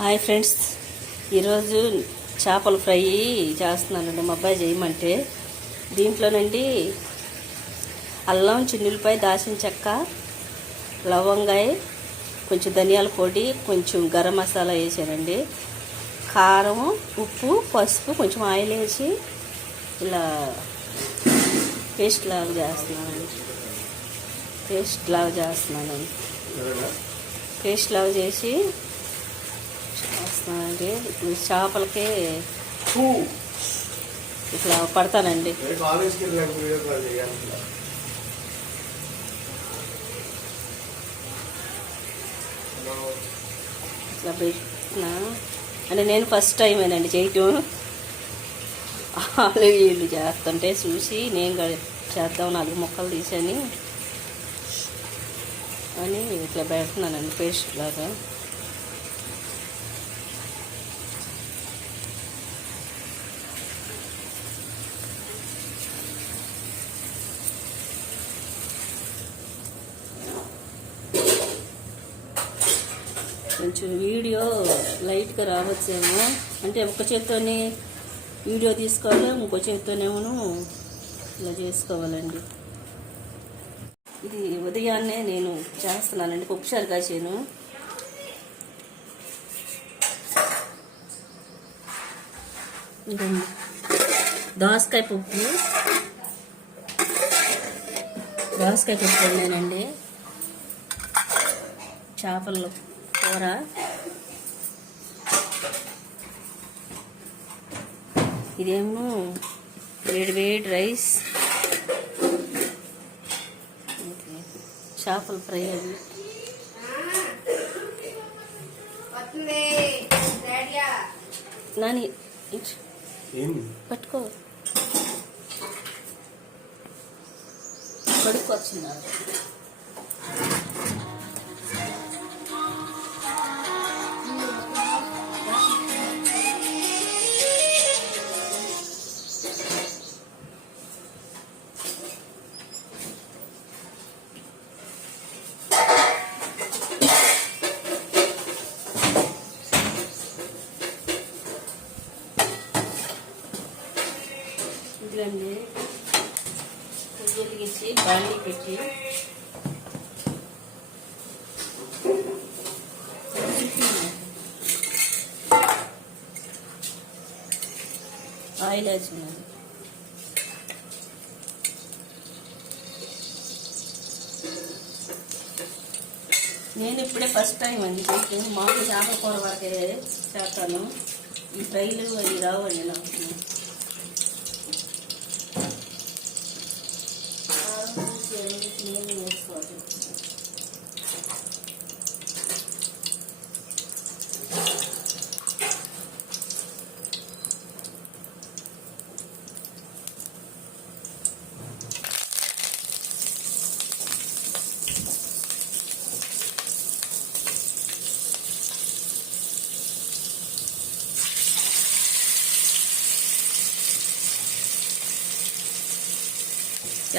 Hi friends, ఈరోజు చేపల fry చేస్తున్నానండి. మా అబ్బాయి చేయమంటే దీంట్లోనండి అల్లం, చిన్నులపాయ, దాల్చిన చెక్క, లవంగాయ, కొంచెం ధనియాల పొడి, కొంచెం గరం మసాలా వేసానండి. కారం, ఉప్పు, పసుపు, కొంచెం ఆయిల్ వేసి ఇలా పేస్ట్ లాగా చేస్తున్నానండి. పేస్ట్ లాగా చేసి వస్తానండి. ఇప్పుడు చేపలకి ఇట్లా పడతానండి. ఇట్లా పెట్టినా అంటే నేను ఫస్ట్ టైమేనండి చేయటం. వాళ్ళు వీళ్ళు చేస్తుంటే చూసి నేను చేద్దాం 4 ముక్కలు తీసని అని ఇట్లా పెడుతున్నానండి పేస్ట్ లాగా. కొంచెం వీడియో లైట్గా రావచ్చేమో, అంటే ఒక చేత్తోనే వీడియో తీసుకోవాలి, ఇంకో చేత్తోనేమో ఇలా చేసుకోవాలండి. ఇది ఉదయాన్నే నేను చేస్తున్నానండి. పప్పుచారు కాసాను. ఇదండి దోసకాయ పప్పు వండానండి. చేపల కూర, ఇదేమో వేడి రైస్, చేపల ఫ్రై అది. నాని పట్టుకో, కడుపు వచ్చిందా? ఇదిగండి వెలిగించి బాండీ పెట్టి ఆయిల్ వేసుకున్నాను. నేను ఇప్పుడే ఫస్ట్ టైం అండి చేయటం. మామూలు చేపల కూర వరకే చేస్తాను. ఈ ఫ్రైలు అవి రావండి నాకు.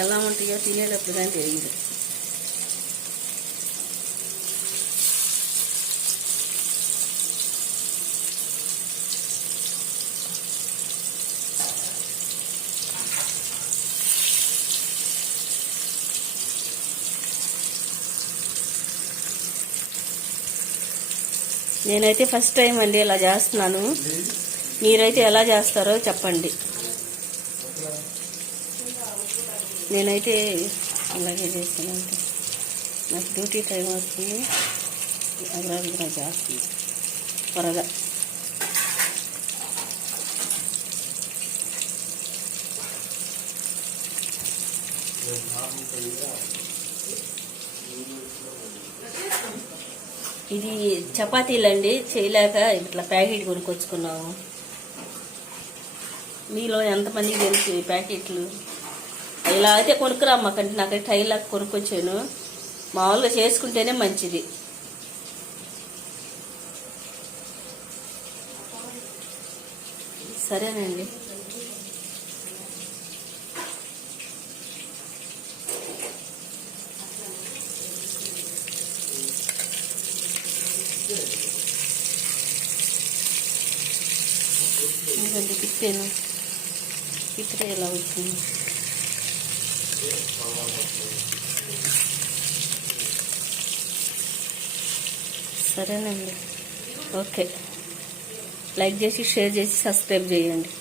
ఎలా ఉంటాయో తినేటప్పుడు కానీ తెలియదు. నేనైతే ఫస్ట్ టైం అండి ఇలా చేస్తున్నాను. మీరైతే ఎలా చేస్తారో చెప్పండి. నేనైతే అలాగే చేస్తానండి. నాకు డ్యూటీ టైం వస్తుంది, అగ్రాగ్రా చేస్తుంది త్వరగా. ఇది చపాతీలండి, చేయలేక ఇట్లా ప్యాకెట్ కొనుక్కొచ్చుకున్నాము. మీలో ఎంతమందికి తెలుసు ఈ ప్యాకెట్లు? ఇలా అయితే కొనుక్కురామ్మకంటే నాకైతే టైలాగా కొనుక్కొచ్చాను. మామూలుగా చేసుకుంటేనే మంచిది. సరేనండి. ఇదిగోండి తిప్పాను, తిప్పితే ఇలా వచ్చింది. సరేనండి, ఓకే. లైక్ చేసి, షేర్ చేసి, సబ్స్క్రైబ్ చేయండి.